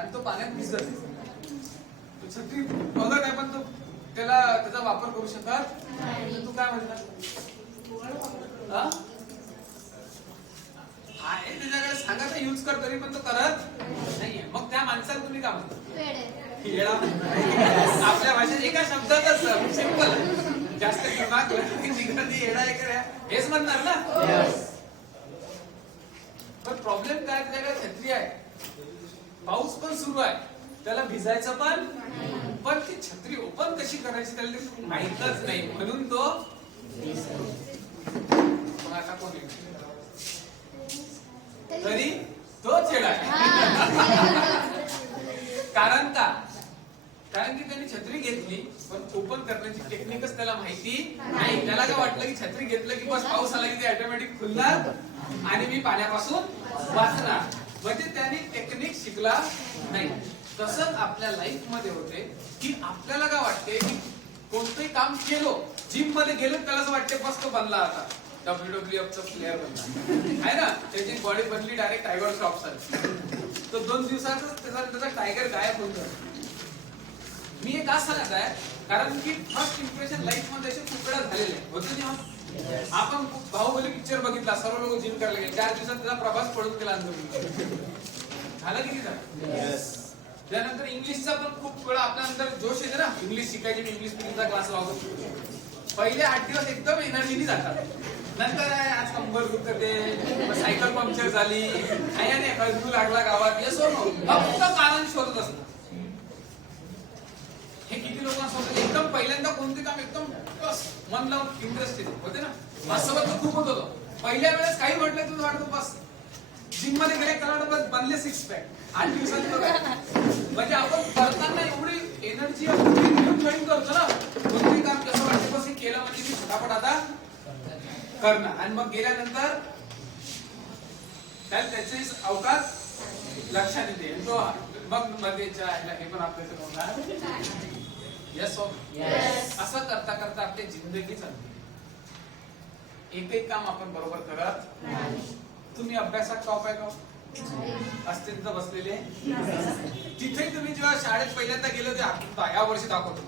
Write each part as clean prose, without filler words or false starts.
आणि तो पाण्यात भिजत छत्री बघत आहे, पण तो त्याचा वापर करू शकत नाही. तू काय म्हणणार? आहे त्याच्याकडे सांगायचा यूज कर, तरी पण तो करत नाहीये. मग त्या माणसाला तुम्ही काय म्हणता? येडा. आपल्या भाषेत एका शब्दातच सिंपल, जास्त दिमाग येडा हेच म्हणणार ना. पण प्रॉब्लेम काय, त्याच्याकडे छत्री आहे, पाऊस पण सुरू आहे, त्याला भिजायचं पण ती छत्री ओपन कशी करायची त्याला माहीतच नाही, म्हणून तो आता कोण तरी तो छेडा आहे. कारण की त्यांनी छत्री घेतली, पण ओपन करण्याची टेक्निकच त्याला माहिती नाही. त्याला काय वाटलं की छत्री घेतलं की बस पाऊस आला की ते ऑटोमॅटिक खुलणार आणि मी पाण्यापासून वाचणार, म्हणजे त्याने टेक्निक शिकला नाही. तसंच आपल्या लाईफ मध्ये होते की आपल्याला काय वाटते की कोणतंही काम केलो, जिम मध्ये गेलो, त्याला असं वाटते बस तो बनला आता WWF चा प्लेअर बनला आहे ना, त्याची बॉडी बनली डायरेक्ट टायगर श्रॉफ सारखी. तो 2 दिवसातच त्याचा टायगर गायब होऊन जातो. मी हे का सांगत आहे, कारण की फर्स्ट इम्प्रेशन लाईफ मध्ये असे खूप वेळा झालेले होते ना. आपण बाहुबली पिक्चर बघितला, सर्व लोक जिम करायला गेले, 4 दिवसात त्याचा प्रभास पडून गेला झाला किती झाला. त्यानंतर इंग्लिशचा पण खूप वेळा आपल्या अंदर जोश येते ना, इंग्लिश शिकायची, इंग्लिश स्पीकिंगचा क्लास लावतो. पहिले 8 दिवस एकदम एनर्जीनी जातात, नंतर आज कंबर दुखते, सायकल पंक्चर झाली, कळजू लागला गावात, हे फक्त कारण शोधत असतो. हे किती लोकांसोबत एकदम पहिल्यांदा कोणते काम एकदम मन लावून इंटरेस्टेड होते ना, माझ्यासोबत खूप होत होतं. पहिल्या वेळेस काही म्हटलं तुझं वाटतं बस जिम मध्ये गेले कराड बनले 6 पॅक 8 दिवसात. म्हणजे आपण करताना एवढी एनर्जी जॉईन करतो ना, कोणते काम कसं वाटतं बस हे केलं म्हणजे मी फटाफट आता करणार, आणि मग गेल्यानंतर त्याचे अवकाश लक्षात येते, तो मग मध्येच्या हे पण आपल्याला होणार. यस असं करता करता आपली जिंदगी चालते. एक काम आपण बरोबर करत नाही. तुम्ही अभ्यासात टॉप आहे का? असते तिथं बसलेले तिथे तुम्ही जेव्हा शाळेत पहिल्यांदा गेले होते, या वर्षी दाखवतो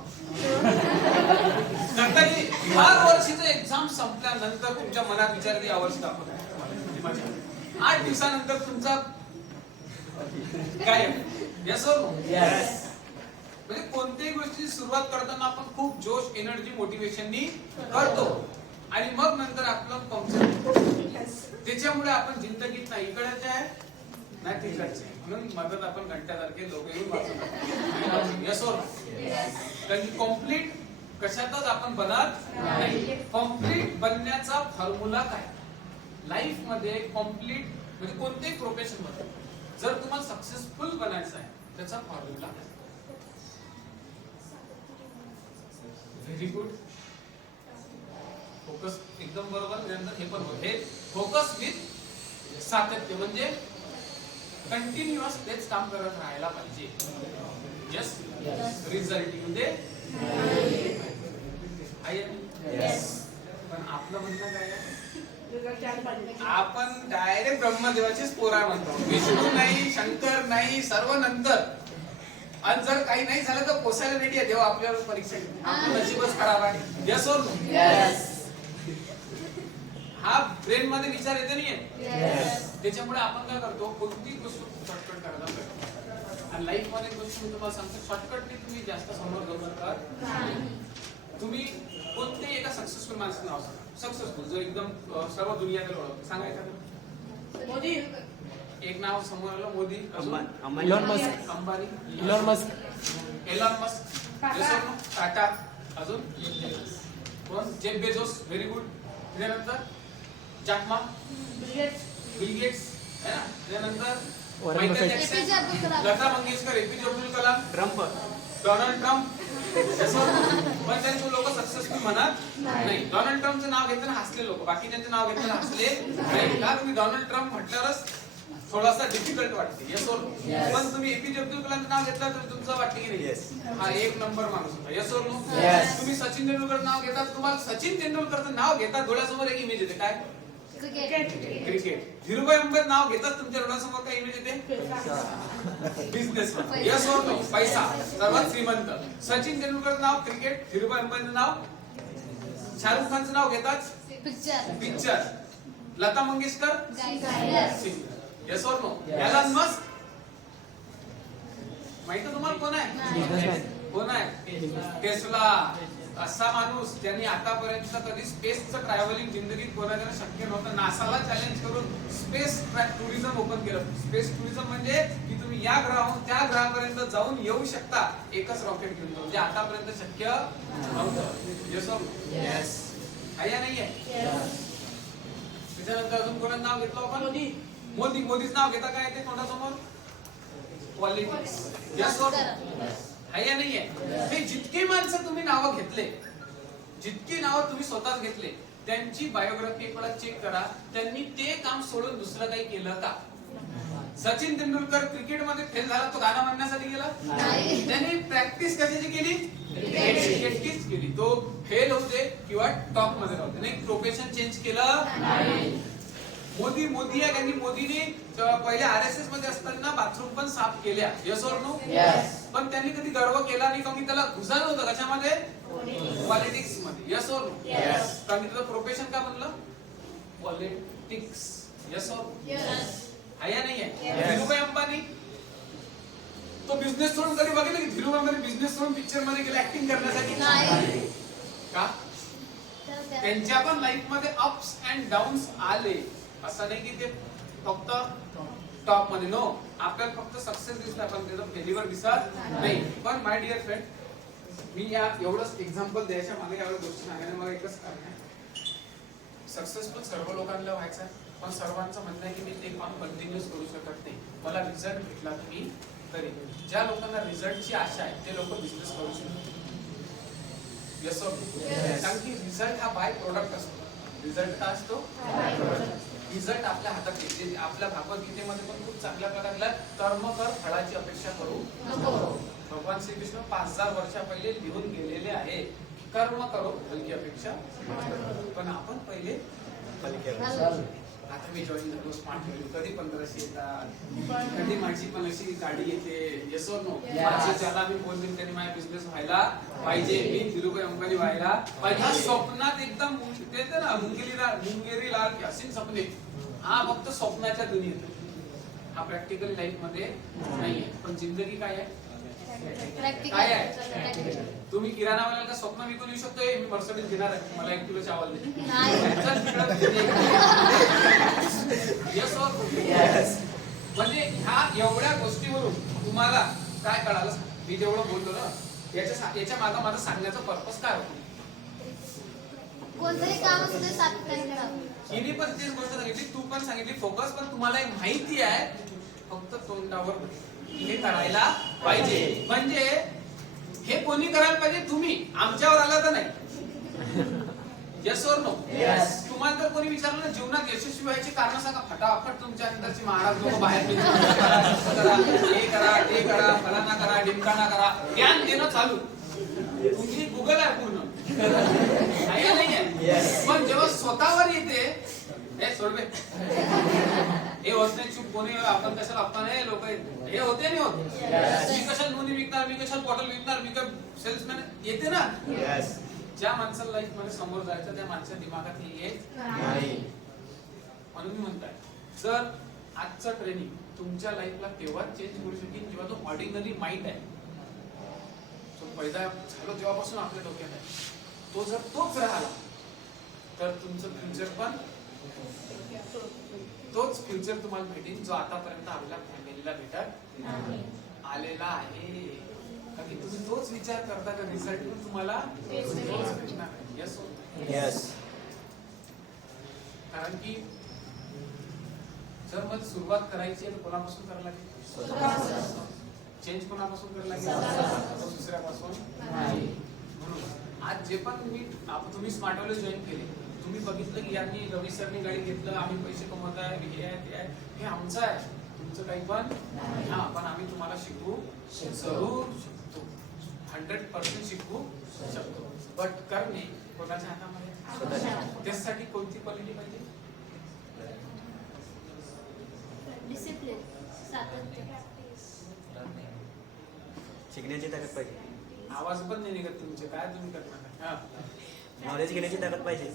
नंतर हर वर्षीचं एक्झाम संपल्यानंतर तुमच्या मनात विचार या वर्षी दाखवतो. 8 दिवसानंतर तुमचा काय यस म्हणजे कोणत्याही गोष्टीची सुरुवात करताना आपण खूप जोश, एनर्जी, मोटिवेशननी करतो, आणि मग नंतर आपलं पंक्चर. त्याच्यामुळे आपण जिंदगीत नाही इकडचे आहे नाही तिकडचे, म्हणून मदत आपण घंट्यासारखे लोक येऊन वाचवतात. यस कारण की कॉम्प्लीट कशातच आपण बनत नाही. कॉम्प्लीट बनण्याचा फॉर्म्युला काय लाईफ मध्ये? कॉम्प्लीट म्हणजे कोणतेही प्रोफेशन मध्ये जर तुम्हाला सक्सेसफुल बनायचं आहे, त्याचा फॉर्म्युला काय? Very good. फोकस एकदम बरोबर. हे पण हे फोकस विथ सातत्य, म्हणजे कंटिन्युअस तेच काम करत राहायला पाहिजे. यस रिझल्ट येऊ दे. पण आपलं म्हणणं काय आहे, आपण डायरेक्ट ब्रह्मदेवाचीच पोरा म्हणतो, विष्णू नाही, शंकर नाही, सर्व नंतर. आणि जर काही नाही झालं तर पोसायला रेडी आहे देवा आपल्यावर परीक्षा घेऊन. आपलं नशीबच खराब आहे. यस और नो? हा ब्रेन मध्ये विचार येते नाहीये. त्याच्यामुळे आपण काय करतो, कोणती गोष्ट शॉर्टकट करायला पाहिजे. आणि लाईफ मध्ये गोष्ट मी तुम्हाला सांगतो, शॉर्टकटने तुम्ही जास्त समोर जाऊ शकता. तुम्ही कोणतेही एका सक्सेसफुल माणसाचं नाव सांगा, सक्सेसफुल जो एकदम सर्व दुनियाकडे ओळखतो, सांगा एखादं. मोदी एक नाव समोर आलं, Modi. Elon Musk. Ambani. Elon Musk. Tata. अजून कोण? Jeff Bezos. Very good. त्यानंतर जॅकमा, बिल गेट्स है ना. त्यानंतर Michael Jackson, Lata Mangeshkar, APJ Abdul Kalam, Trump, Donald Trump. पण त्यांचे लोक सक्सेसफुल म्हणत नाही. डोनाल्ड ट्रम्पचं नाव घेताना हसले लोक, बाकी त्यांचं नाव घेताना हसले नाही. का? तुम्ही डोनाल्ड ट्रम्प म्हटल्यावरच थोडासा डिफिकल्ट वाटते. यस और नो? पण तुम्ही एपीजे अब्दुल कलामचं नाव घेतलं तर तुमचं वाटतं की नाही हा एक नंबर माणूस होता. यस और नो? तुम्ही सचिन तेंडुलकर नाव घेतात, तुम्हाला सचिन तेंडुलकरचं नाव घेतात, डोळ्यासमोर एक इमेज येते, काय क्रिकेट. धीरूभाई अंबानी नाव घेतात तुमच्या डोळ्यासमोर काय इमेज येते? बिझनेस. यस और नो? पैसा, सर्वात श्रीमंत. सचिन तेंडुलकर नाव क्रिकेट, धीरूभाई अंबानी नाव, शाहरुख खानचं नाव घेतात picture, Lata Mangeshkar singer. Yes और नो? एलन मस्क माहिती आहे तुम्हाला कोण आहे? कोण आहे? टेस्ला. असा माणूस ज्यांनी आतापर्यंत कधी स्पेसचं ट्रॅव्हलिंग जिंदगीत कोणाला शक्य नव्हतं, नासाला चॅलेंज करून स्पेस टुरिझम ओपन केलं. स्पेस टुरिझम म्हणजे की तुम्ही या ग्रहाहून त्या ग्रहापर्यंत जाऊन येऊ शकता एकच रॉकेट घेऊन, म्हणजे आतापर्यंत शक्य नव्हतं. यस और नो? यस. आहे या नाहीये? त्याच्यानंतर अजून कोणाचं नाव घेतलं आपण? मोदी. मोदीच नाव घेता काय येते तोंडासमोर? पॉलिटिक्स. यस और नो? आहे या नाहीये? हे जितके माणसं तुम्ही नावं घेतले, जितकी नावं तुम्ही स्वतःच घेतले, त्यांची बायोग्राफी एक वेळा चेक करा. त्यांनी ते काम सोडून दुसरं काही केलं का? सचिन तेंडुलकर क्रिकेटमध्ये फेल झाला, तो गाणं म्हणण्यासाठी गेला? त्यांनी प्रॅक्टिस कशाची केली? क्रिकेटचीच केली. तो फेल होते किंवा टॉप मध्ये राहते, नाही प्रोफेशन चेंज केलं. मोदी आहे, त्यांनी मोदीने पहिले आरएसएस मध्ये असताना बाथरूम पण साफ केल्या. यस और नो? पण त्यांनी कधी गर्व केला नाही, कारण त्याला घुसायला होतं कशामध्ये? पॉलिटिक्स मध्ये. यस और नो? कारण त्याचं प्रोफेशन काय म्हणलं? पॉलिटिक्स. यस और नो? आहे या नाहीये? धीरूभाई अंबानी तो बिझनेस सोडून कधी बघितलं की धीरूभाई अंबानी बिझनेस सोडून पिक्चर मध्ये गेला ऍक्टिंग करण्यासाठी? का? त्यांच्या पण लाईफ मध्ये अप्स अँड डाऊन्स आले. असं नाही की ते फक्त टॉप मध्ये. नो, आपल्याला फक्त सक्सेस दिसतात पण त्याचं फेल्युअर दिसत नाही. पण माय डिअर फ्रेंड, मी या एवढंच एक्झाम्पल द्यायच्या मागे एवढ्या गोष्टी सांगायला मला एकच कारण आहे. सक्सेसफुल सर्व लोकांना व्हायचं आहे, पण सर्वांचं म्हणणं आहे की मी ते काम कंटिन्यूस करू शकत नाही. मला रिझल्ट भेटला तर मी करेन. ज्या लोकांना रिझल्टची आशा आहे ते लोक बिझनेस करू शकतात. यस और नो? कारण की रिझल्ट हा बाय प्रोडक्ट असतो. रिझल्ट काय असतो? रिझल्ट आपल्या हातात येते. आपल्या भागवतगीतेमध्ये पण खूप चांगल्या प्रकारे कर्म कर, फळाची अपेक्षा करू नको. भगवान श्रीकृष्ण 5000 वर्षा पहिले लिहून गेलेले आहे, कर्म करो फल की अपेक्षा. पण आपण पहिले आता मी जॉईन झालो स्मार्ट व्हॅल्यू, कधी 1500 येतात, कधी माझी पण अशी गाडी येते. येस और नो? ज्याला मी फोन देईन त्यांनी माझा बिझनेस व्हायला पाहिजे, मी धीरूभाई अंबानी व्हायला पाहिजे. स्वप्नात एकदम येते ना मुंगेरी लाल असे सपने, हा फक्त स्वप्नाच्या दुनियेत, हा प्रॅक्टिकल लाईफ मध्ये नाहीये. पण जिंदगी काय आहे? काय आहे? तुम्ही किराणावाल्याला का स्वप्न विकून येऊ शकतो? मी मर्सिडीज घेणार आहे, मला 1 किलो चावल दे. यस और नो? म्हणजे ह्या एवढ्या गोष्टीवरून तुम्हाला काय कळालं? मी जेवढं बोललो ना याच्या मागे माझा सांगण्याचा पर्पज काय होतो? कोणतंही काम असू दे सातत्याने करावं. हिने पण तीच गोष्ट सांगितली, तू पण सांगितली फोकस. पण तुम्हाला एक माहिती आहे फक्त तोंडावर हे करायला पाहिजे. म्हणजे हे कोणी करायला पाहिजे? तुम्ही. आमच्यावर आला तर नाही. यस और नो? तुम्हाला जर कोणी विचारलं ना जीवनात यशस्वी व्हायची कारण सांगा, फटाफट तुमच्या अंदरची महाराज लोक बाहेर करा, हे करा, ते करा, फलाना करा, डिमकाना करा, ज्ञान देणं चालू. तुमची गुगल आहे पूर्ण. आहे नाहीये? पण जेव्हा स्वतःवर येते, हे सोडवे, हे होत नाही, चूक कोणी आपण कशाला आपण हे लोक हे होते नाही होत. मी कशाला नोंदी विकणार, मी कशाला बॉटल विकणार, मी काय सेल्समॅन येते ना. ज्या माणसाला लाईफ मध्ये समोर जायचं त्या माणसाच्या दिमागात हे येत नाही. म्हणून मी म्हणताय, जर आजचं ट्रेनिंग तुमच्या लाईफला तेव्हाच चेंज करू शकेल जेव्हा तो ऑर्डिनरी माइंड आहे, तो पैदा झालो तेव्हापासून आपल्या डोक्यात आहे, तो जर तोच राहिला तर तुमचं फ्युचर पण तोच फ्युचर तुम्हाला भेटेल जो आतापर्यंत आपल्या फॅमिलीला भेटत आलेला आहे. कारण तुम्ही तोच विचार करता का रिझल्ट पण तुम्हाला तोच भेटणार. यस. कारण की जर मला सुरुवात करायची आहे तर कोणापासून करायला लागेल? चेंज कोणापासून करायला लागेल? दुसऱ्यापासून नाही. म्हणून आज जे पण तुम्ही स्मार्ट व्हॅल्यू जॉईन केले, तुम्ही बघितलं की यांनी रवी सरनी गाडी घेतलं, आम्ही पैसे कमवत आहे, हे आहे ते आहे, हे आमचं आहे, तुमचं काही पण. हा, पण आम्ही तुम्हाला शिकवू जरूर शकतो, 100% शिकवू शकतो. बट करणे कोणाच्या हातामध्ये? त्यासाठी कोणती क्वालिटी पाहिजे? डिसिप्लिन, सातत्य. शिकण्याची ताकद पाहिजे. आवाज पण नाही निघत तुमचे, काय तुम्ही करणार? हा. नॉलेज घेण्याची ताकद पाहिजे.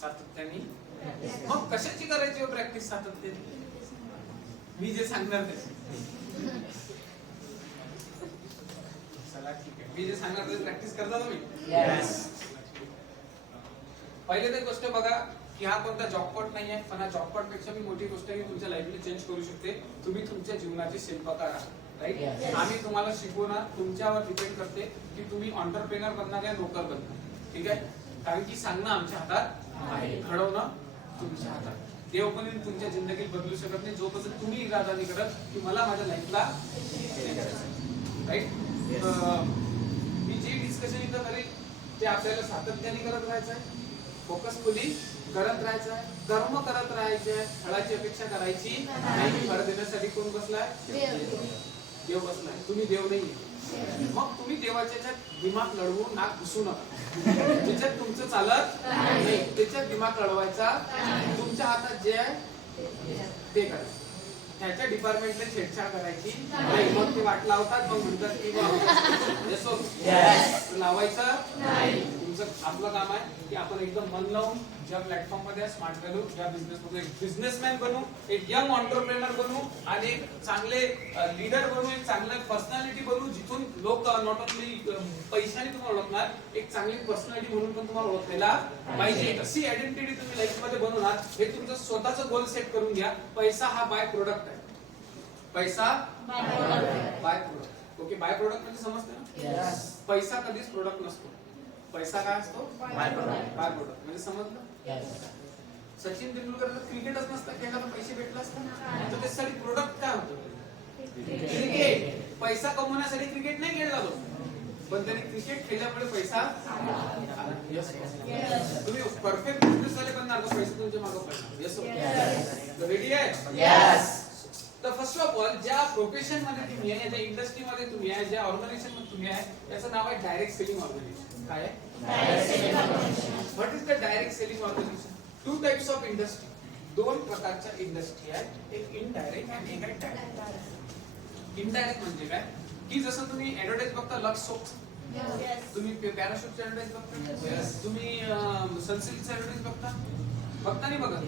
सातत्याने. मग कशाची करायची हो प्रॅक्टिस सातत्याने? मी जे सांगणार ते. चला ठीक आहे, मी जे सांगणार ते प्रॅक्टिस करता तुम्ही? पहिले तर गोष्ट बघा की हा कोणता जॉबपॉट नाही आहे, पण हा जॉबपॉट पेक्षा मी मोठी गोष्ट आहे की तुमच्या लाईफला चेंज करू शकते. तुम्ही तुमच्या जीवनाचे शिल्पकार आहात, राईट? आम्ही तुम्हाला शिकवणार, तुमच्यावर डिपेंड करते की तुम्ही एंटरप्रेनर बनणार या नोकर बनणार, ठीक आहे? कारण की सांगणं आमच्या हातात आहे, घडवणं तुमच्या हातात. देव पण तुमच्या जिंदगीत बदलू शकत नाही जोपर्यंत तुम्ही इरादा नाही करत की मला माझ्या लाईफला राईट. मी जे डिस्कशन इथं करेल ते आपल्याला सातत्याने करत राहायचं आहे, फोकसफुली करत राहायचं आहे, कर्म करत राहायचे आहे, फळाची अपेक्षा करायची नाही. फळ देण्यासाठी कोण बसलाय? देव बसलाय, तुम्ही देव नाही. मग तुम्ही देवाच्या ह्याच्यात दिमाग लढवून नाक घुसू नका. ज्याच्यात तुमचं चालत नाही त्याच्यात दिमाग लढवायचा. तुमच्या हातात जे आहे ते करायचं. त्याच्या डिपार्टमेंटला छेडछाड करायची नाही. मग ते वाट लावतात, मग म्हणतात की लावायचं तुमचं. आपलं काम आहे की आपण एकदम मन लावून ज्या प्लॅटफॉर्म मध्ये स्मार्ट व्हॅल्यू, ज्या बिझनेस मध्ये एक बिझनेसमॅन बनू, एक यंग एंटरप्रेनर बनू आणि एक चांगले लीडर बनू, एक चांगले पर्सनॅलिटी बनू, जिथून लोक नॉट ओनली पैशाने तुम्हाला ओळखणार, एक चांगली पर्सनॅलिटी म्हणून पण तुम्हाला ओळखायला पाहिजे. अशी आयडेंटिटी तुम्ही लाईफ मध्ये बनवणार. हे तुमचं स्वतःचं गोल सेट करून घ्या. पैसा हा बाय प्रोडक्ट आहे. पैसा by product. Okay, by product म्हणजे समजते ना? पैसा कधीच प्रोडक्ट नसतो. पैसा काय असतो? By product. बाय प्रोडक्ट म्हणजे समजलं? सचिन तेंडुलकर क्रिकेटच नसता खेळला तर पैसे भेटला असता. तर त्यासाठी प्रोडक्ट काय होतं? क्रिकेट. पैसा कमवण्यासाठी क्रिकेट नाही खेळला तो, पण त्याने क्रिकेट खेळल्यामुळे पैसा आला. तुम्ही परफेक्ट बिझनेस वाले बनणार तर पैसा तुमच्या मागे पडणार. यस, रेडी आहे? तर फर्स्ट ऑफ ऑल ज्या प्रोफेशन मध्ये तुम्ही आहे, ज्या इंडस्ट्री मध्ये तुम्ही आहे, ज्या ऑर्गनायझेशन मध्ये तुम्ही आहे, त्याचं नाव आहे डायरेक्ट सेलिंग ऑर्गनायझेशन. काय आहे? What is the direct selling organisation? Two types of industry. दोन प्रकारच्या इंडस्ट्री आहेत, एक इनडायरेक्ट आणि एक डायरेक्ट. इनडायरेक्ट म्हणजे काय की जसं तुम्ही ऍडव्हर्टाइज बघता लक्स सोप, तुम्ही पॅराशूटचे ऍडव्हर्टाइज बघता, तुम्ही सनसिल्कचे ऍडव्हर्टाइज बघता नाही बघत?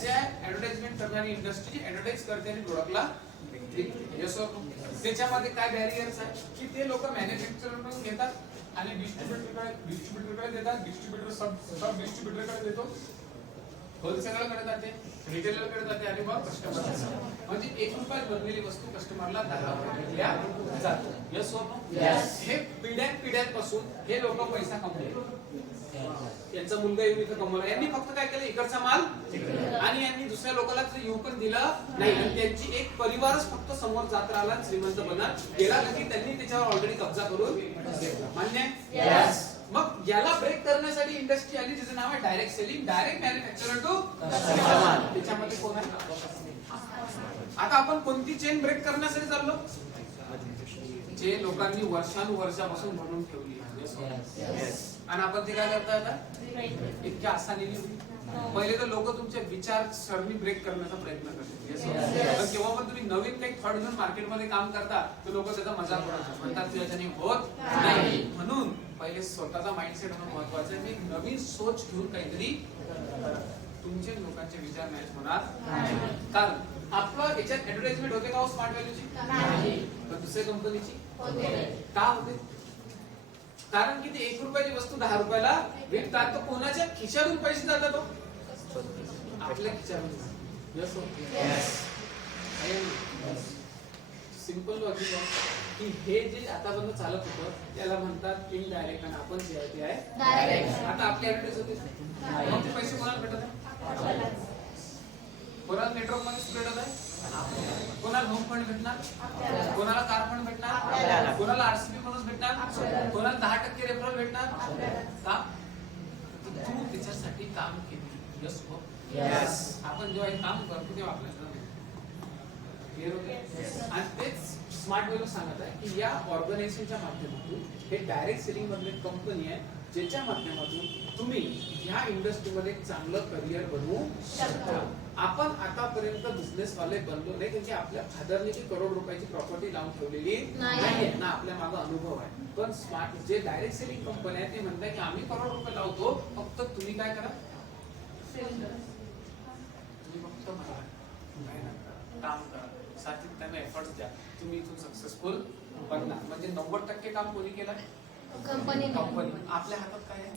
त्या ऍडव्हर्टाइजमेंट करणारी इंडस्ट्री ऍडव्हर्टाइज करते आणि प्रोडक्टला त्याच्यामध्ये काय बॅरियर्स आहे की ते लोक मॅन्युफॅक्चरकडून घेतात आणि डिस्ट्रीब्युटरकडे देतात, डिस्ट्रीब्युटर सब डिस्ट्रीब्युटरकडे देतो, होलसेलरकडे जाते, रिटेलरकडे जाते आणि मग कस्टमर. म्हणजे 1 रुपयात बनलेली वस्तू कस्टमरला 10 रुपये दिल्या जाते. यस और नो? हे पिढ्यानपिढ्यांपासून हे लोक पैसा कमवले. यांचा मुलगा येऊन इथं कमवला. यांनी फक्त काय केलं, इकडचा माल आणि यांनी दुसऱ्या लोकांना येऊ पण दिलं नाही. आणि त्यांची एक परिवारच फक्त समोर जात राहिला, श्रीमंत बनत गेला की त्यांनी त्याच्यावर ऑलरेडी कब्जा करून घेतला. मान्य आहे? मग याला ब्रेक करण्यासाठी इंडस्ट्री आली जिचं नाव आहे direct selling, direct manufacturer to customer. त्याच्यामध्ये कोण आहे? आता आपण कोणती चेन ब्रेक करण्यासाठी चाललो? जे लोकांनी वर्षानुवर्षापासून बनवून ठेवली. आणि आपण ते काय करता आता इतक्या आसानीने? पहिले तर लोक तुमचे विचार सरणी ब्रेक करण्याचा प्रयत्न करतात. केव्हा पण तुम्ही नवीन काही थॉट घेऊन मार्केटमध्ये काम करता तर लोक त्याचा मजाक उडवतात, म्हणतात त्याच्याने होत नाही. म्हणून पहिले स्वतःचा माइंडसेट होणं महत्वाचं आहे. मी नवीन सोच घेऊन काहीतरी तुमचे लोकांचे विचार मॅच होणार. कारण आपलं याच्यात ऍडव्हर्टाइजमेंट होते का स्मार्ट व्हॅल्यूची? पण दुसऱ्या कंपनीची का होते? कारण की ते 1 रुपयाची वस्तू 10 रुपयाला विकतात. तर कोणाच्या खिशातून पैसे जातात? आपल्या खिशातून. सिंपल लॉजिक आहे की हे जे आतापर्यंत चालत होतं त्याला म्हणतात इनडायरेक्ट आणि आपण जे आहे ते आहे डायरेक्ट. आता आपली ऍडव्हर्टाइज होते, मग ते पैसे कोणाला भेटत आहे? कोणाला नेटवर्क मध्ये भेटत आहे? कोणाला होम फंड भेटणार? कोणाला कार फंड भेटणार? कोणाला आरसीबी म्हणून भेटणार? कोणाला 10% रेफरल भेटणार? का? तू त्याच्यासाठी काम केली. यस हो? आपण जेव्हा हे काम करतो तेव्हा आपल्याला क्लिअर होते. आणि तेच स्मार्ट व्हॅल्यू सांगत आहे की या ऑर्गनायझेशनच्या माध्यमातून हे डायरेक्ट सेलिंग मधली कंपनी आहे ज्याच्या माध्यमातून तुम्ही ह्या इंडस्ट्रीमध्ये चांगलं करिअर बनवू शकता. आपण आतापर्यंत बिझनेस वाले बनलो नाही, कारण की आपल्या फादरने जी करोड रुपयाची प्रॉपर्टी लावून ठेवलेली नाहीये ना, आपल्या मागे अनुभव आहे. पण स्मार्ट जे डायरेक्ट सेलिंग कंपनी आहे ते म्हणतात की आम्ही करोड रुपये लावतो, फक्त तुम्ही काय करा, तुम्ही फक्त मला मेहनत करा, काम करा, सातत्याने एफर्ट्स द्या, तुम्ही इथून सक्सेसफुल बनणार. म्हणजे 90% काम कोणी केलं? कंपनी. आपल्या हातात काय आहे?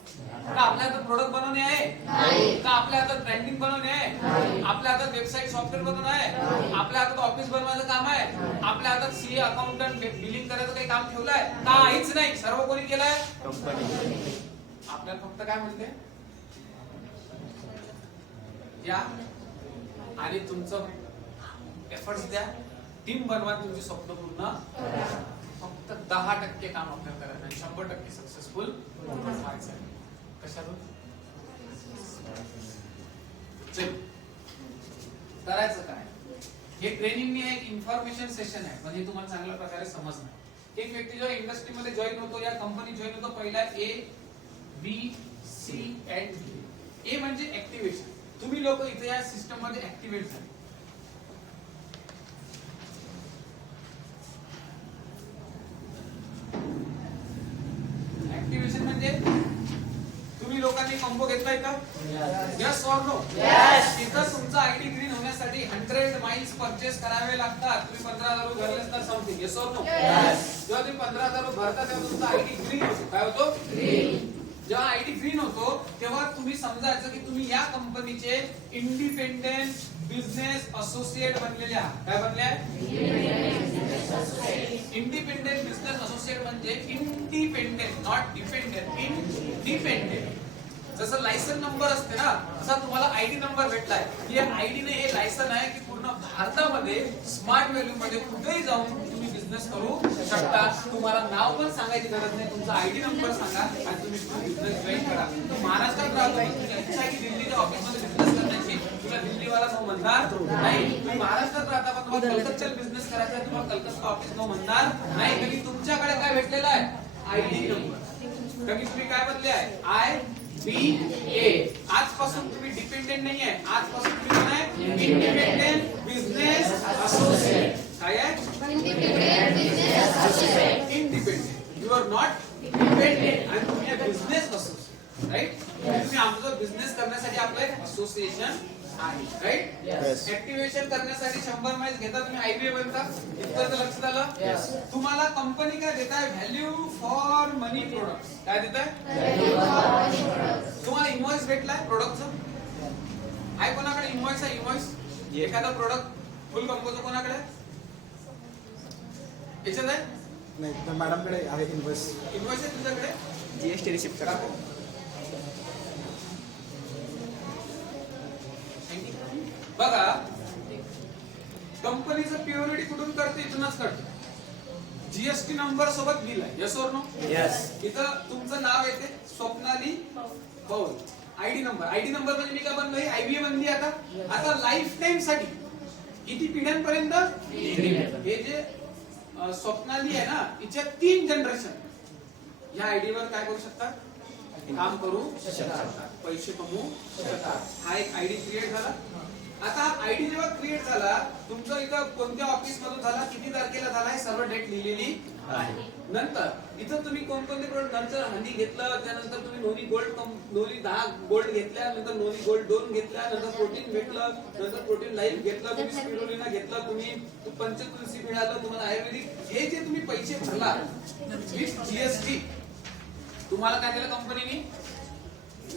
का आपल्या हातात प्रोडक्ट बनवणे आहे? का आपल्या हातात ब्रँडिंग बनवणे आहे? आपल्या हातात वेबसाईट सॉफ्टवेअर बनवणे आहे? आपल्या हातात ऑफिस बनवायचं काम आहे? आपल्या हातात सीए अकाउंटंट बिलिंग करायचं काही काम ठेवलंय? काहीच नाही. सर्व कोणी केलंय? कंपनी. आपल्याला फक्त काय म्हणते, या आणि तुमचं एफर्ट्स द्या, टीम बनवा, तुमची स्वप्न पूर्ण करा. फक्त 10% काम आपल्याला करायचं आहे, 100% सक्सेसफुल व्हायचं आहे. कशावर करायचं काय? हे ट्रेनिंग नाही, एक इन्फॉर्मेशन सेशन आहे, म्हणजे तुम्हाला चांगल्या प्रकारे समजणार. एक व्यक्ती जेव्हा इंडस्ट्रीमध्ये जॉईन होतो, या कंपनी जॉईन होतो, पहिला A, B, C and D. A म्हणजे ऍक्टिव्हेशन. तुम्ही लोक इथे या सिस्टम मध्ये ऍक्टिव्हेट झाले. ऍक्टिव्हेशन म्हणजे तुम्ही लोकांनी कॉम्बो घेतलाय का? Yes or no? तिथं तुमचा आयडी ग्रीन होण्यासाठी 100 माइल्स परचेस करावे लागतात. तुम्ही 15,000 रुपये भरलेस तर समथिंग. Yes or no? जेव्हा तुम्ही 15,000 रुपये भरता तेव्हा तुमचा आयडी ग्रीन होतो. काय होतो? ग्रीन. जेव्हा आयडी ग्रीन होतो तेव्हा तुम्ही समजायचं की तुम्ही या कंपनीचे इंडिपेंडेंट बिझनेस असोसिएट बनलेले आहात. काय बनले? इंडिपेंडेंट बिझनेस असोसिएट म्हणजे इंडिपेंडेंट, नॉट डिपेंडेंट, इंडिपेंडेंट. जसं लायसन नंबर असते ना, तसा तुम्हाला आयडी नंबर भेटलाय. या आयडी ने हे लायसन आहे की पूर्ण भारतामध्ये स्मार्ट व्हॅल्यू मध्ये कुठेही जाऊन तुम्ही बिझनेस करू शकता. तुम्हाला नाव पण सांगायची गरज नाही, तुमचा आयडी नंबर सांगा आणि तुम्ही बिझनेस जॉईन करा. महाराष्ट्रात राहतो, तुझी इच्छा आहे की दिल्लीच्या ऑफिस मध्ये बिझनेस करण्याची, तुला दिल्लीवाला नो म्हणणार नाही. तुम्ही महाराष्ट्रात राहता पण तुम्हाला कलकत्त्यात बिझनेस करायचा आहे, तुम्हाला कलकत्ता ऑफिस नो म्हणणार नाही. तरी तुमच्याकडे काय भेटलेलं आहे? ID number. कधी तुम्ही काय बनले आहे? IBA. आजपासून तुम्ही डिपेंडेंट नाही आहे, आजपासून तुम्ही काय आहे? Independent business associate. काय आहे? Independent business associate. Independent. You are not dependent आणि तुम्ही बिझनेस असोसिएट. राईट? तुम्ही आमचा बिझनेस करण्यासाठी आपलं एक असोसिएशन आहे. राईट? ऍक्टिव्हेशन करण्यासाठी 100 माइल्स घेता, तुम्ही IBA बनता. इतकं तर लक्षात आलं? तुम्हाला कंपनी काय देत आहे? Value for money products. काय देत आहे? तुम्हाला इनवॉइस भेटलाय प्रोडक्टचं? आहे कोणाकडे इनवॉइस आहे? इनवॉइस एखादा प्रोडक्ट फुल कंपोचं कोणाकडे आहे? याच्यात आहे? नाही, तर मॅडमकडे आहे इन्व्हॉइस. इनवॉइस आहे तुझ्याकडे? जीएसटी रिसिप्ट करा. बघा, कंपनीचं प्युरिटी कुठून करते? इथूनच करते. जीएसटी नंबर सोबत बिल आहे. यस और नो? यस. इथं तुमचं नाव येते, स्वप्नाली पौल. आयडी नंबर म्हणजे मी काय बनलो? IBA बनली. आता लाईफ टाइम साठी किती पिढ्यांपर्यंत? हे जे स्वप्नाली आहे ना, हिच्या 3 जनरेशन या आयडी वर काय करू शकतात? काम करू शकतात, पैसे कमवू शकतात. हा एक आयडी क्रिएट झाला. आता आयडी जेव्हा क्रिएट झाला, तुमचं इथं कोणत्या ऑफिस मधून झाला, किती तारखेला झाला, हे सर्व डेट लिहिलेली आहे. नंतर इथं तुम्ही कोणकोणते प्रोडक्ट, नंतर हनी घेतलं, त्यानंतर तुम्ही नोनी 10 गोल्ड घेतल्या, नंतर नोनी गोल्ड 2 घेतल्या, नंतर प्रोटीन भेटलं, नंतर प्रोटीन लाईफ घेतलं, तुम्ही स्पिरुलिना घेतलं, तुम्ही पंचतुलसी मिळालं, तुम्हाला आयुर्वेदिक. हे जे तुम्ही पैसे भरला विथ जीएसटी, तुम्हाला काय दिलं कंपनीने?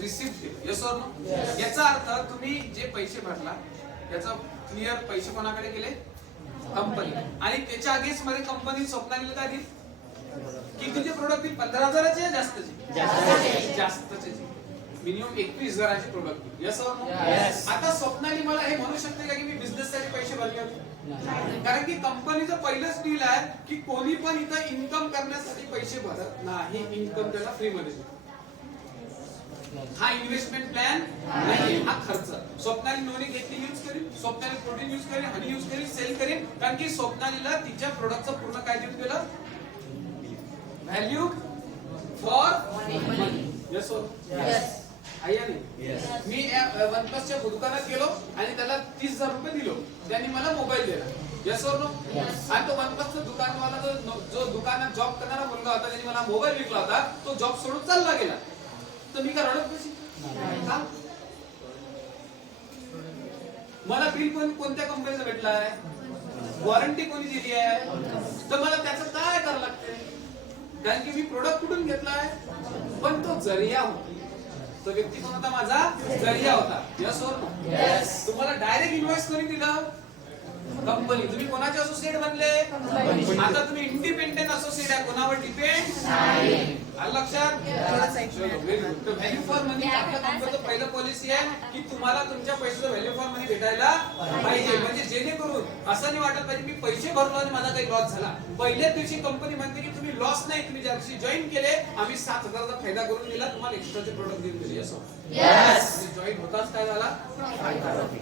रिसिप्ट दिलं. यस और नो? याचा अर्थ तुम्ही जे पैसे भरला त्याचा क्लिअर पैसे कोणाकडे गेले? कंपनी. आणि त्याच्या अगेन्स्ट मध्ये कंपनी स्वप्नालीला काय दिली? कितीचे प्रोडक्ट दिले? 15,000चे जास्तचे? जास्तचे. मिनिमम 21,000चे प्रोडक्ट दिले. यस और नो? आता स्वप्नाली मला हे म्हणू शकते का की मी बिझनेस साठी पैसे भरले होते? कारण की कंपनीचं पहिलंच डील आहे की कोणी पण इथं इन्कम करण्यासाठी पैसे भरत नाही. इन्कम त्याला फ्री मध्ये देतो. हा इन्व्हेस्टमेंट प्लॅन नाही, हा खर्च. स्वप्नाली नोनी घेतली, यूज करेल. स्वप्नाली प्रोटीन यूज करेल, हनी यूज करेल, सेल करेल. कारण की स्वप्नालीला तिच्या प्रोडक्टचं पूर्ण काय देऊन दिलं? Value for money. यस. आहे या नाही? मी वन प्लसच्या दुकानात गेलो आणि त्याला 30,000 रुपये दिलो, त्यांनी मला मोबाईल दिला. यस और नो? आणि तो वन प्लसचा दुकानवाला जो दुकानात जॉब करणारा मुलगा होता, त्यांनी मला मोबाईल विकला होता, तो जॉब सोडून चालला गेला. तर मी काय रडत कशी? का? मला बिल पण कोणत्या कंपनीचं भेटलाय, वॉरंटी कोणी दिली आहे, तर मला त्याचं काय करावं लागते? कारण की मी प्रोडक्ट कुठून घेतलाय, पण तो जरिया होता. तो व्यक्ती कोण होता? माझा जरिया होता. यस और नो? तुम्हाला डायरेक्ट इन्व्हॉइस कोणी दिलं? कंपनी. तुम्ही कोणाचे असोसिएट बनले? आता तुम्ही इंडिपेंडेंट असोसिएट आहे, कोणावर डिपेंड नाही. आलं लक्षात? व्हॅल्यू फॉर मनी आपल्या कंपनीचं पहिलं पॉलिसी आहे की तुम्हाला तुमच्या पैशाचं व्हॅल्यू फॉर मनी भेटायला पाहिजे. म्हणजे जेणेकरून असं नाही वाटत पाहिजे मी पैसे भरलो आणि माझा काही लॉस झाला. पहिल्याच दिवशी कंपनी म्हणते की तुम्ही लॉस नाही, तुम्ही ज्या दिवशी जॉईन केले आम्ही 7,000चा फायदा करून दिला, तुम्हाला एक्स्ट्राचे प्रोडक्ट देऊन दिले. असं जॉईन होताच काय झाला?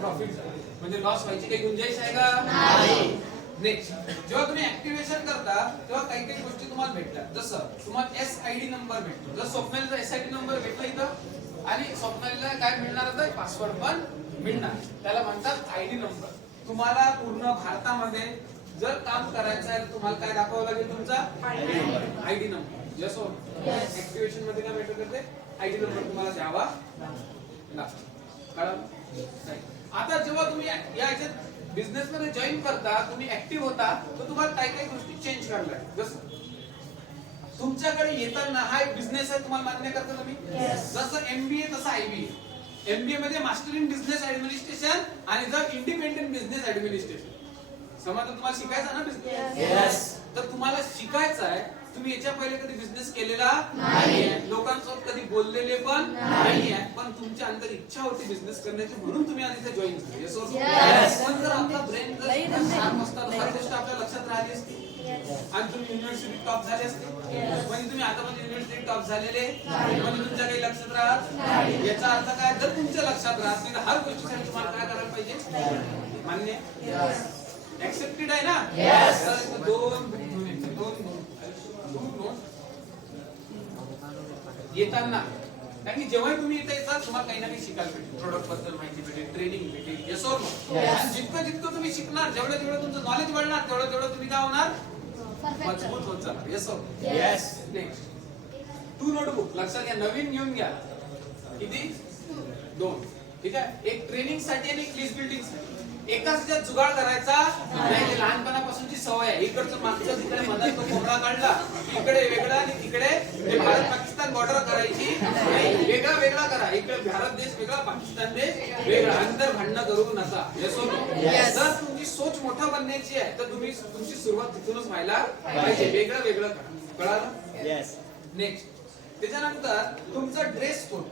प्रॉफिट झाला. म्हणजे लॉस व्हायची काही गुंजाईश आहे का? नाही. नेक्स्ट, जेव्हा तुम्ही ऍक्टिव्हेशन करता तेव्हा काही काही गोष्टी तुम्हाला भेटतात. जसं तुम्हाला SID नंबर भेटतो. जर स्वप्नालीचा SID नंबर भेटला इथं आणि स्वप्नालीला काय मिळणार होतं? पासवर्ड पण मिळणार. त्याला म्हणतात ID नंबर. तुम्हाला पूर्ण भारतामध्ये जर काम करायचं आहे तर तुम्हाला काय दाखवावं लागेल? तुमचा ID नंबर. यस और ऍक्टिव्हेशन मध्ये काय भेटत ते? ID नंबर तुम्हाला द्यावा लागतो. कारण आता जेव्हा तुम्ही या याच्यात बिझनेस मध्ये जॉईन करता, तुम्ही ऍक्टिव्ह होता, तर तुम्हाला काही काही गोष्टी चेंज करायला लागतात. जसं तुमच्याकडे येताना हा एक बिझनेस आहे, तुम्हाला मान्य करता तुम्ही? जसं MBA तसं IBA. MBA मध्ये मास्टर इन बिझनेस ऍडमिनिस्ट्रेशन आणि जर इंडिपेंडेंट बिझनेस ऍडमिनिस्ट्रेशन. समजा तुम्हाला शिकायचा ना बिझनेस, तर तुम्हाला शिकायचं आहे. तुम्ही याच्या पहिले कधी बिझनेस केलेला नाहीये, लोकांसोबत कधी बोललेले पण नाहीये, पण तुमच्या अंदर इच्छा होती बिझनेस करण्याची, म्हणून तुम्ही आज इथे जॉईन झाले. पण जर आपला ब्रेन जर शार्प असता तर हर गोष्ट आपल्या लक्षात राहिली असती आणि तुम्ही युनिव्हर्सिटी टॉप झाले असते. म्हणजे तुम्ही आता म्हणजे युनिव्हर्सिटी टॉप झालेले म्हणजे तुमच्या काही लक्षात राहत. याचा अर्थ काय? जर तुमच्या लक्षात राहत नाही तर हर गोष्टीसाठी तुम्हाला काय करायला पाहिजे? मान्य? ऍक्सेप्टेड आहे ना? दोन येताना, कारण की जेव्हा तुम्ही इथे येतात तुम्हाला काही ना काही शिकायला भेटेल, प्रोडक्ट बद्दल माहिती भेटेल, ट्रेनिंग भेटेल. यस और नो? आणि जितकं तुम्ही शिकणार, जेवढं तुमचं नॉलेज वाढणार, तेवढं तुम्ही काय होणार? मजबूत होत जाणार. यस और नो? नेक्स्ट, 2 नोटबुक लक्षात घ्या, नवीन घेऊन घ्या. किती? 2. ठीक आहे. एक ट्रेनिंग साठी आणि एक लिस्ट बिल्डिंग साठी. एकाच ज्यात जुगाड करायचा नाही, लहानपणापासूनची सवय आहे. इकडचं मागचं तिकडे मधात तो कोंबडा काढला, इकडे वेगळा आणि तिकडे भारत पाकिस्तान बॉर्डर करायची नाही, वेगळा वेगळा करा. इकडे भारत देश वेगळा, पाकिस्तान देश वेगळा. अंतर भांडणं करू नका. जर तुमची सोच मोठा बनण्याची आहे तर तुम्ही तुमची सुरुवात तिथूनच व्हायला पाहिजे. वेगळं वेगळं करा. कळालं? नेक्स्ट, त्याच्यानंतर तुमचा ड्रेस कोड.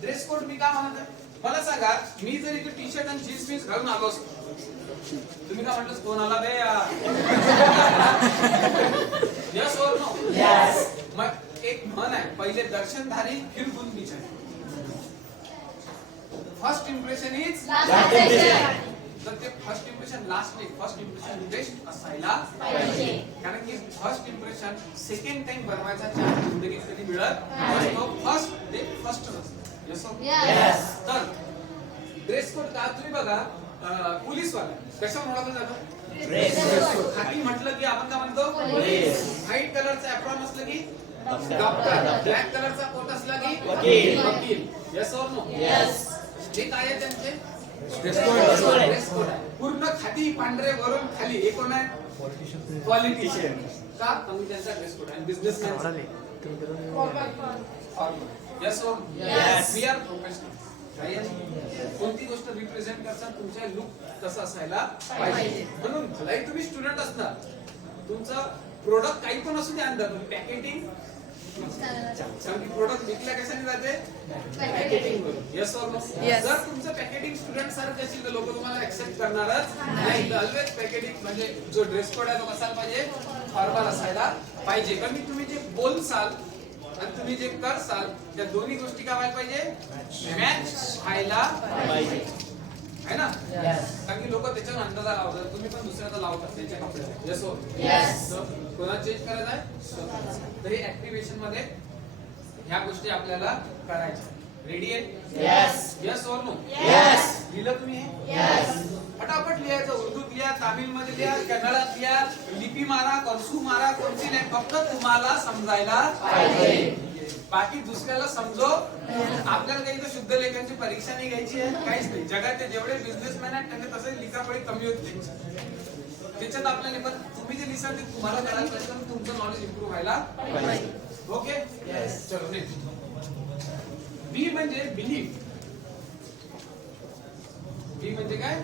ड्रेस कोड मी काय म्हणत आहे मला सांगा. मी जर इथे टी शर्ट आणि जीन्स पीस घालून आलो असतो, तुम्ही काय म्हटलं? कोण आला बे? यस और नो? मग एक म्हण आहे, पहिले दर्शनधारी फिर गुण बिचारी. फर्स्ट इम्प्रेशन इज तर ते फर्स्ट इम्प्रेशन लास्ट नाही, फर्स्ट इम्प्रेशन बेस्ट असायला पाहिजे. कारण की फर्स्ट इम्प्रेशन सेकंड टाइम बनवायचा चान्स जिंदगीत कधी मिळत नसतो. फर्स्ट ते फर्स्ट असतं. तर ड्रेस कोड का तुम्ही बघा, पोलीस वाला कशावर ओळखलं जातं? खाकी म्हटलं की आपण काय म्हणतो? व्हाईट कलरचा एप्रॉन असलं की डॉक्टर, ब्लॅक कलरचा कोट असला की वकील. यस और नो? हे काय आहे त्यांचे? ड्रेस कोड आहे. पूर्ण खाती पांढरे वरून खाली. हे कोण आहे? पॉलिटिशियन. का? तुम्ही त्यांचा ड्रेस कोड आहे. बिझनेसमॅन. यस और वी आर प्रोफेशनल. कोणती गोष्ट रिप्रेझेंट करतात, तुमचा लुक कसा असायला पाहिजे. म्हणून भलाई तुम्ही स्टुडंट असणार, तुमचा प्रोडक्ट काही पण असू द्या, अंदर पॅकेटिंग प्रोडक्ट विकल्या कशाने जाते? पॅकेटिंग वरून. यस और नो? जर तुमचं पॅकेटिंग स्टुडंट सारखं असेल तर लोक तुम्हाला ऍक्सेप्ट करणारच नाही. ऑलवेज पॅकेटिंग म्हणजे जो ड्रेस कोड आहे तो कसा पाहिजे? फॉर्मल असायला पाहिजे. कारण की तुम्ही जे बोलसाल आणि तुम्ही जे करसाल त्या दोन्ही गोष्टी काय व्हायला पाहिजे? मॅच व्हायला पाहिजे, है ना? कारण की लोक त्याच्यावर अंदाजा लावतात, तुम्ही पण दुसऱ्याचा लावतात त्यांच्या कपड्याला. यस हो? कोणाला चेंज करायचं आहे? तर हे ऍक्टिव्हेशन मध्ये ह्या गोष्टी आपल्याला करायच्या. रेडी आहे? यस. यस और नो? यस. लिहिलं तुम्ही हे? Yes. फटाफट लिहायचं. उर्दूत लिहा, तामिळ मध्ये लिहा, कन्नडात लिहा, लिपी मारा, कर्सू मारा, कोणती नाही, फक्त तुम्हाला समजायला पाहिजे. बाकी दुसऱ्याला समजो. आपल्याला काही तर शुद्ध लेखांची परीक्षा नाही घ्यायची आहे, काहीच नाही. जगातले जेवढे बिझनेसमॅन आहेत त्यांनी तसे लिखापळी कमी होत त्यांची. त्याच्यात आपल्याला पण तुम्ही जे लिहिसाल ते तुम्हाला करायला पाहिजे, तर तुमचं नॉलेज इम्प्रूव्ह व्हायला पाहिजे. ओके? चलो नेक्स्ट. बी म्हणजे बिलीव्ह. बी म्हणजे काय?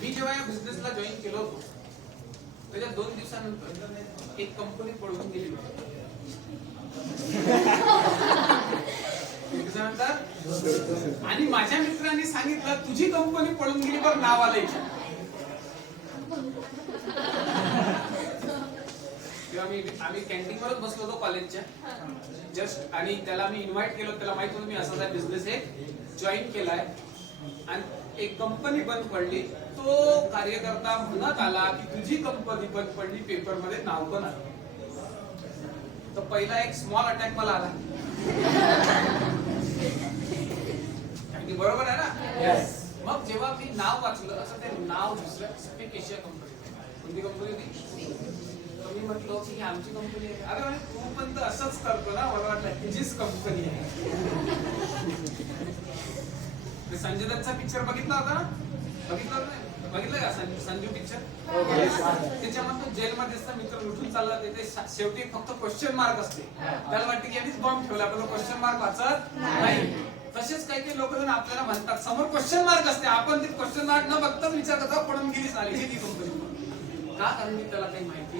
मी जेव्हा या बिझनेसला जॉईन केलं होतं त्याच्या 2 दिवसानंतर एक कंपनी पळून गेली. एक दिवसानंतर आणि माझ्या मित्रांनी सांगितलं तुझी कंपनी पळून गेली पण नाव आलंय. आम्ही कॅन्टीनवरच बसलो होतो कॉलेजच्या जस्ट, आणि त्याला मी इन्व्हाइट केलं. त्याला माहित होतं मी असा बिझनेस आहे जॉईन केलाय आणि एक कंपनी बंद पडली. तो कार्यकर्ता म्हणत आला की तुझी कंपनी बंद पडली, पेपर मध्ये नाव पण आलं. तर पहिला एक स्मॉल अटॅक मला आला. बरोबर आहे ना? मग जेव्हा मी नाव वाचलं, असं ते नाव दुसरं स्पेक एशिया कंपनी. कोणती कंपनी होती? मी म्हटलं की ही आमची कंपनी आहे. अरे म्हणे तू पण तर असंच करतो ना, मला वाटलं तुझीच कंपनी आहे. संजय दत्तचा पिक्चर बघितला होता ना? बघितलं का संजू पिक्चर? त्याच्यामध्ये तो जेलमध्ये असता, मित्र उठून चालला, ते शेवटी फक्त क्वेश्चन मार्क असते. त्याला वाटते की यांनीच बॉम्ब ठेवला, पण क्वेश्चन मार्क वाचत नाही. तसेच काही काही लोक आपल्याला म्हणतात समोर क्वेश्चन मार्क असते, आपण ते क्वेश्चन मार्क न बघताच विचार करता पडून गेली चालेल ही कंपनी. का? कारण मी त्याला काही माहिती.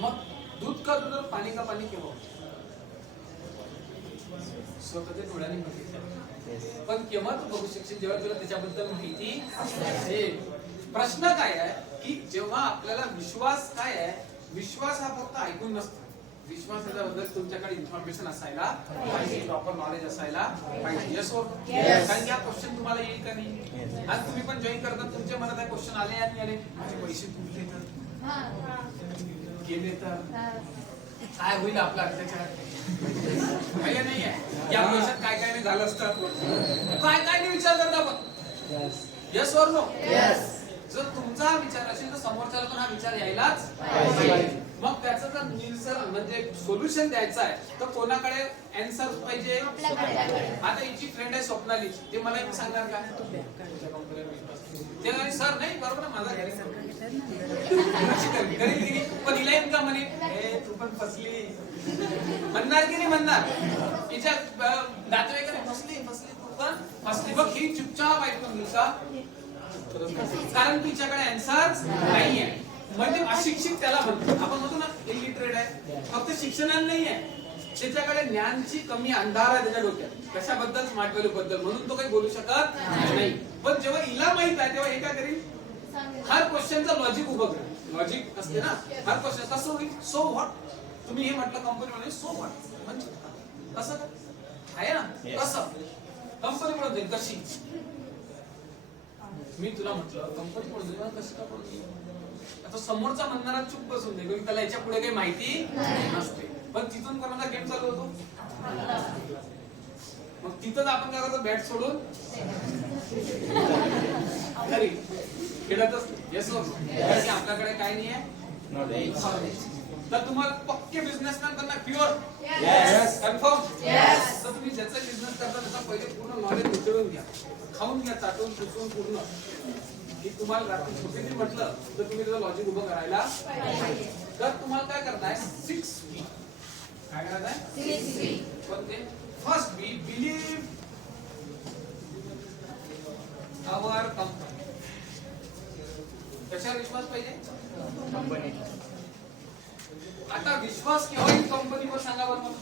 मग दूध का दूध, पाणी का पाणी केव्हा? स्वतःच्या डोळ्याने बघितलं. पण केव्हा तू बघू शकशील? जेव्हा तुला त्याच्याबद्दल माहिती असेल. प्रश्न काय आहे की जेव्हा आपल्याला विश्वास काय आहे, विश्वास हा फक्त ऐकून नसतो. विश्वास याच्याबद्दल तुमच्याकडे इन्फॉर्मेशन असायला पाहिजे, प्रॉपर नॉलेज असायला पाहिजे. यस और? कारण की हा क्वेश्चन तुम्हाला येईल का नाही? आज तुम्ही पण जॉईन करता, तुमच्या मनात हा क्वेश्चन आले आणि आले, माझे पैसे तुटले तर, गेले तर काय होईल आपला अत्याचार? काही नाही आहे. या पैशात काय काय नाही झालं असतं, काय काय नाही विचार करता आपण. यस और नो? जर तुमचा हा विचार असेल तर समोरच्याला पण हा विचार यायलाच पाहिजे. मग त्याचं जर निरसन म्हणजे सोल्युशन द्यायचं आहे तर कोणाकडे आन्सर पाहिजे? आता हिची फ्रेंड आहे स्वप्नाली, ते मला एक सांगणार का ते सर नाही बरोबर माझा करेल, पण हिला का म्हणे तू पण फसली म्हणणार की नाही म्हणणार? तिच्या नातेवाईकाने फसली तू पण फसली. बघ ही चुपचाप ऐकून दिवसा, कारण तिच्याकडे आन्सर नाहीये. म्हणजे अशिक्षित त्याला म्हणतो आपण, म्हणतो ना इलिटरेट आहे. फक्त शिक्षणाला नाही आहे, त्याच्याकडे ज्ञानची कमी, अंधार आहे त्याच्या डोक्यात कशाबद्दल, स्मार्ट व्हॅल्यू बद्दल, म्हणून तो काही बोलू शकत नाही. पण जेव्हा हिला माहित आहे तेव्हा हे काय करेल, हर क्वेश्चनचा लॉजिक उभं करेल. लॉजिक असते ना, हर क्वेश्चन कसं होईल, सो व्हॉट. तुम्ही हे म्हटलं कंपनी म्हणजे सो व्हॉट म्हणजे कसं आहे ना, कसं कंपनी म्हणून जाईल कशी. मी तुला म्हटलं कंपनी म्हणून जाईल कशी का पडून, आता समोरचा म्हणणारा चुप बसून दे, त्याला याच्या पुढे काही माहिती नसते. पण तिथून कोणाचा गेम चालू होतो, मग तिथंच आपण काय करतो, बॅट सोडून घरी खेळतच. येस आपल्याकडे काय नाही आहे. तर तुम्हाला पक्के बिझनेसमॅन करणार, प्युअर कन्फर्म. तर तुम्ही ज्याचा बिझनेस करता त्याचा पहिले पूर्ण नॉलेज उचलून घ्या, खाऊन घ्या, चाटून पुसून पूर्ण. की तुम्हाला रात्री छोटी म्हटलं तर तुम्ही त्याचं लॉजिक उभं करायला पाहिजे. तर तुम्हाला काय करताय, 6B काय करायचंय, कोणते? First B, believe our company. कशावर विश्वास पाहिजे? कंपनी. आता विश्वास केव्हा येईल कंपनीवर सांगा बरं मग.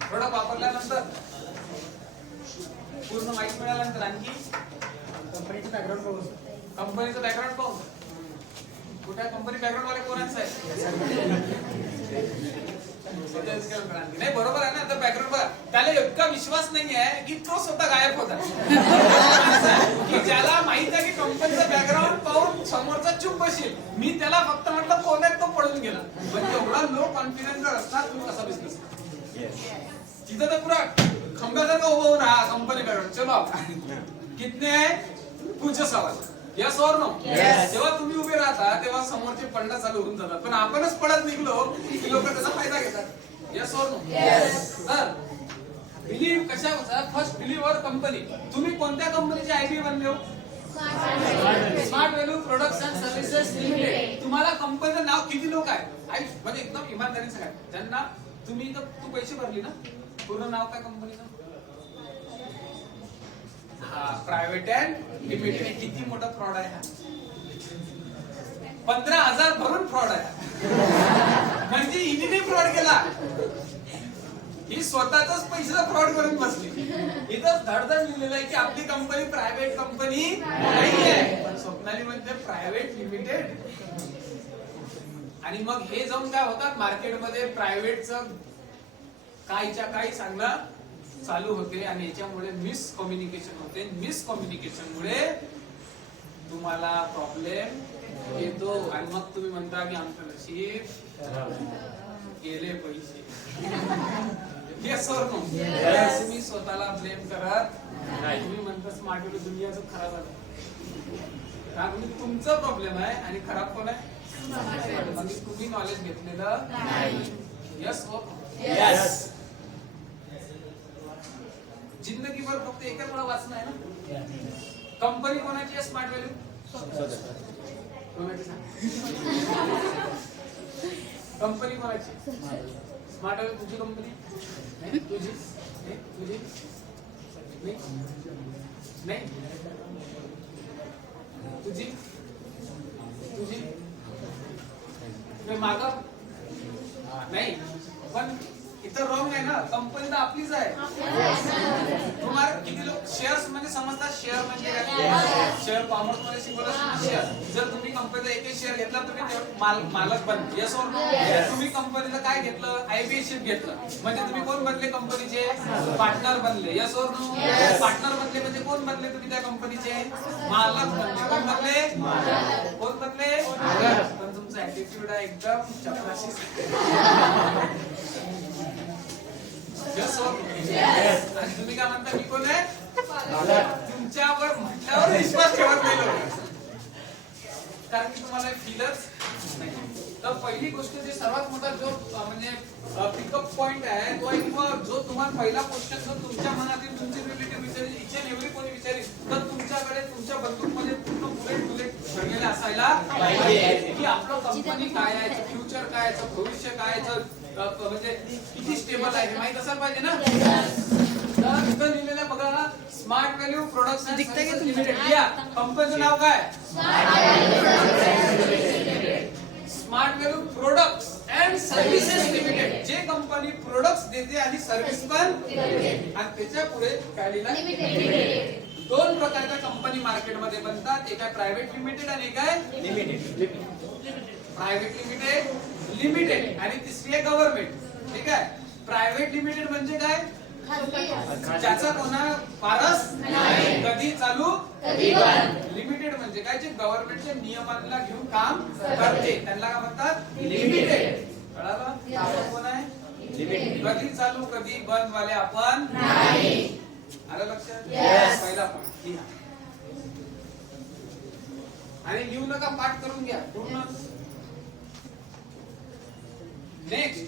प्रोडक्ट वापरल्यानंतर, पूर्ण माहिती मिळाल्यानंतर, आणखी कंपनीचं बॅकग्राऊंड पाहून. कंपनीचं बॅकग्राऊंड पाहून. कुठल्या कंपनी बॅकग्राऊंड वाले कोणाचं आहे? नाही बरोबर आहे ना. आता बॅकग्राऊंड बघा, त्याला इतका विश्वास नाही आहे की तो स्वतः गायब होता. की ज्याला माहित आहे की कंपनीचं बॅकग्राऊंड पाहून समोरचा चुप बसेल, मी त्याला फक्त म्हटलं कोण आहे, तो पळून गेला. म्हणजे एवढा लो कॉन्फिडन्स जर असणार, तुम्ही कसा बिझनेस तिथं तर पुरा खंब्यासारखं उभं होऊन राहा कंपनीकडून. चलो कितने पूछ सवाल, यस और नो. जेव्हा तुम्ही उभे राहता तेव्हा समोरचे पडणं चालू होऊन जातात, पण आपणच पडत निघलो की लोक त्याचा फायदा घेतात. यस और नो. तर बिलीव्ह कशा होता, फर्स्ट बिलीव्हर कंपनी. तुम्ही कोणत्या कंपनीचे आयबी बनले हो? Smart value products and services limited. तुम्हाला कंपनीचं नाव किती लोक आहे म्हणजे एकदम इमानदारी सांगा, ज्यांना तुम्ही तू पैसे भरली ना, पूर्ण नाव काय कंपनीचं? हा, प्रायव्हेट अँड लिमिटेड. किती मोठा फ्रॉड आहे हा. 15,000 भरून फ्रॉड आहे. म्हणजे हिने फ्रॉड केला, ही स्वतःच पैशाचा फ्रॉड करून बसली. इथं धडधड लिहिलेलं आहे की आपली कंपनी प्रायव्हेट कंपनी नाहीये, पण स्वप्नाली म्हणजे प्रायव्हेट लिमिटेड. आणि मग हे जाऊन काय होतात मार्केटमध्ये प्रायव्हेटचं काहीच्या काही सांगणं चालू होते आणि याच्यामुळे मिसकम्युनिकेशन होते. मिसकम्युनिकेशनमुळे तुम्हाला प्रॉब्लेम येतो आणि मग तुम्ही म्हणता की आमचं नशीब गेले पैसे. येस और नो. तुम्ही स्वतःला ब्लेम करत नाही. तुम्ही म्हणता स्मार्ट व्हॅल्यू दुनियाचं खराब आहे, कारण तुमचं प्रॉब्लेम आहे आणि खराब कोण आहे? म्हणजे तुम्ही नॉलेज घेतलेलं नाही. यस और यस. जिंदगीभर फक्त एकच वेळा वाचणं आहे ना. कंपनी कोणाची आहे? स्मार्ट व्हॅल्यू कोणाची? कंपनी कोणाची? स्मार्ट व्हॅल्यू तुझी कंपनी नाही, तुझी तुझी नाही, तुझी तुझी माग नाही. पण इथं रॉंग आहे ना, कंपनी तर आपलीच आहे. तुम्हाला किती लोक शेअर्स म्हणजे समजतात? शेअर म्हणजे काय? शेअर कॉमर्स मध्ये शिकवलं शेअर. जर तुम्ही कंपनीचा एक शेअर घेतला तुम्ही मालक बनले. यस और नो. तुम्ही कंपनीचं काय घेतलं? आयबीएशिप घेतलं म्हणजे तुम्ही कोण बनले? कंपनीचे पार्टनर बनले. यस और नो. पार्टनर बनले म्हणजे कोण बनले? तुम्ही त्या कंपनीचे मालक बनले. कोण बनले? कोण बनले? पण तुमचा ऍटिट्यूड आहे एकदम चपराशी. यस और नो. आणि तुम्ही काय म्हणता? मी कोण आहे? तुमच्यावर म्हटल्यावर विश्वास ठेवत नाही लोक, कारण की तुम्हाला फीलच नाही. तर पहिली गोष्ट जी सर्वात मोठा जो म्हणजे पिकअप पॉइंट आहे तो आहे किंवा जो तुम्हाला पहिला क्वेश्चन जर तुमच्या मनातील तुमचे रिलेटिव्ह विचारेल, इच अँड एव्हरी कोणी विचारेल, तर तुमच्याकडे तुमच्या बंदूकमध्ये पूर्ण बुलेट ठरलेले असायला पाहिजे की आपलं कंपनी काय आहे, फ्युचर काय आहे, भविष्य काय आहे, म्हणजे किती स्टेबल आहे माहित असायला पाहिजे ना. तर इथं लिहिलेलं बघा ना, smart value products and services limited. या कंपनीचं नाव काय? Smart value products and services limited. जे कंपनी प्रोडक्ट्स देते आणि सर्व्हिस पण, आणि त्याच्या पुढे काय लिहिलं? दोन प्रकारच्या कंपनी मार्केटमध्ये बनतात, एक आहे प्रायव्हेट लिमिटेड आणि एक आहे लिमिटेड. प्रायव्हेट लिमिटेड, लिमिटेड आणि तिसरी आहे गव्हर्नमेंट. ठीक आहे. प्रायव्हेट लिमिटेड म्हणजे काय? ज्याचा कोणा फारच नाही, कधी चालू कधी बंद. लिमिटेड म्हणजे काय? जे गव्हर्नमेंटच्या नियमांना घेऊन काम करते त्यांना काय म्हणतात? लिमिटेड. कळालं? आपण कोण आहे? लिमिटेड. कधी चालू कधी बंद वाले आपण नाही. आलं लक्षात? पहिला पाठ आणि लिहू नका, पाठ करून घ्या पूर्ण. नेक्स्ट